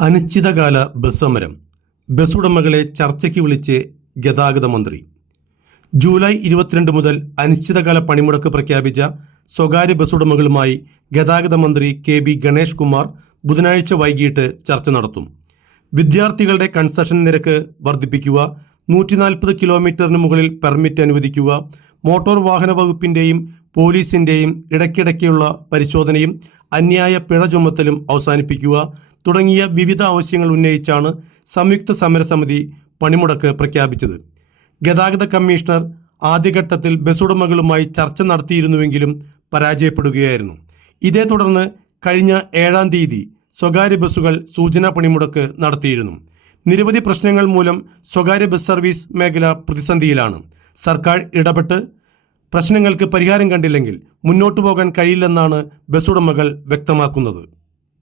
അനിശ്ചിതകാല ബസ് സമരം ബസ് ഉടമകളെ ചർച്ചയ്ക്ക് വിളിച്ച് ഗതാഗത മന്ത്രി ജൂലൈ ഇരുപത്തിരണ്ട് മുതൽ അനിശ്ചിതകാല പണിമുടക്ക് പ്രഖ്യാപിച്ച സ്വകാര്യ ബസ് ഉടമകളുമായി ഗതാഗത മന്ത്രി കെ ബി ഗണേഷ് കുമാർ ബുധനാഴ്ച വൈകിട്ട് ചർച്ച നടത്തും. വിദ്യാർത്ഥികളുടെ കൺസഷൻ നിരക്ക് വർദ്ധിപ്പിക്കുക നൂറ്റി നാൽപ്പത് കിലോമീറ്ററിന് മുകളിൽ പെർമിറ്റ് അനുവദിക്കുക മോട്ടോർ വാഹന വകുപ്പിന്റെയും പോലീസിന്റെയും ഇടയ്ക്കിടയ്ക്കുള്ള പരിശോധനയും അന്യായ പിഴ ചുമത്തലും അവസാനിപ്പിക്കുക തുടങ്ങിയ വിവിധ ആവശ്യങ്ങൾ ഉന്നയിച്ചാണ് സംയുക്ത സമരസമിതി പണിമുടക്ക് പ്രഖ്യാപിച്ചത്. ഗതാഗത കമ്മീഷണർ ആദ്യഘട്ടത്തിൽ ബസ് ഉടമകളുമായി ചർച്ച നടത്തിയിരുന്നുവെങ്കിലും പരാജയപ്പെടുകയായിരുന്നു. ഇതേ തുടർന്ന് കഴിഞ്ഞ ഏഴാം തീയതി സ്വകാര്യ ബസ്സുകൾ സൂചനാ പണിമുടക്ക് നടത്തിയിരുന്നു. നിരവധി പ്രശ്നങ്ങൾ മൂലം സ്വകാര്യ ബസ് സർവീസ് മേഖല പ്രതിസന്ധിയിലാണ്. സർക്കാർ ഇടപെട്ട് പ്രശ്നങ്ങൾക്ക് പരിഹാരം കണ്ടില്ലെങ്കിൽ മുന്നോട്ടു പോകാൻ കഴിയില്ലെന്നാണ് ബസ് ഉടമകൾ വ്യക്തമാക്കുന്നത്